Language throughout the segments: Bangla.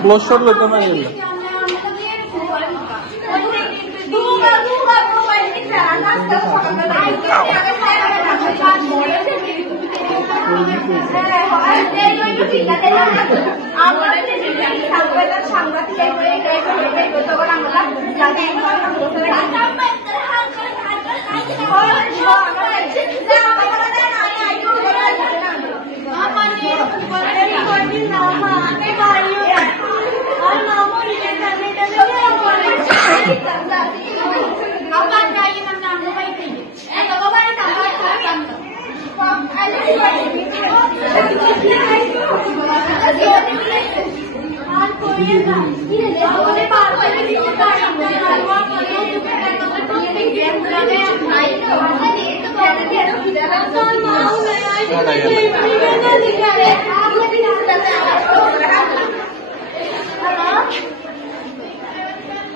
ক্লোজ শট করতে না গেলে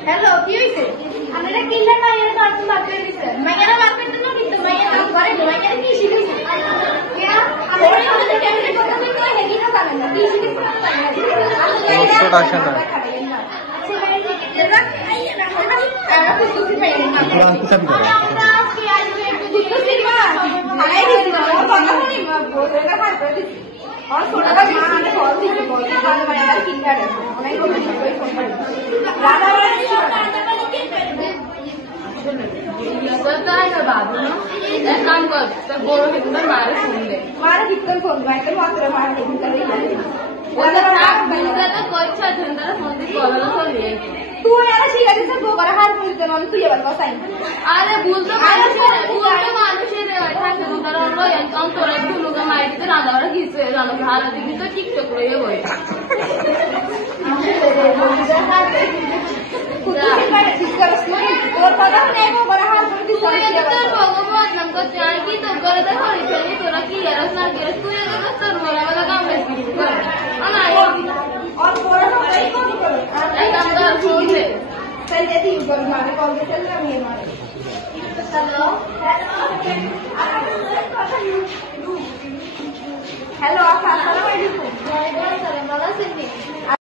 हेलो কি হইছে আমরা কিল্লার মাইয়ার কার্টুন বাদ করে দিছে মাইয়ারা বাদ করতে না কিন্তু মাইয়া কাম করে মাইয়ারা কি শিখেছে क्या আমরা আমাদের ক্যারেক্টার কথা বলতে হয় কি না জানেন না কি শিখেছে না ক্লোজ শট আসে না আচ্ছা ভাই এরা আমরা খুশি পাইনি না কোরআন কি সব করে আমরা আজকে আসবে একটু দুটো সিনেমা হারাই দিছি না কথা শুনি বলতে না করে দিছি और थोड़ा सा मान आने बहुत ही बोल रहा है मैं यार किल्ला है नहीं को कोई फोन कर राधा वाला काम कर तो बोलो कि तुम्हें मारे सुन ले मारे कितने फोन भाई तो मात्र मार के कर रही है वाला रात बंदा तो कोई अच्छा धंधा फोन से कॉल कर ले तू यार शिया से वो कर हार बोल दे तू ये बात बताई अरे भूल तो मानुष है रे था कि उधर रो या काम तो रे तू लोग मारे तो राधा वाला किस जानो हाल देखी तो टिकटॉक रे होय और पता नहीं वो बड़ा हाल बोलती है तो भगवान हमको जान की तो कर दे थोड़ी चली तोरा की यार ना के तू ये तो बोला वाला काम है कर ना और बोला तो नहीं कौन कर ऐ काम कर छोड़ दे चल देती ऊपर मारे कॉल के चल रहा है मारे हेलो हेलो अस्सलाम वालेकुम वालेकुम सलाम वाला सिंधी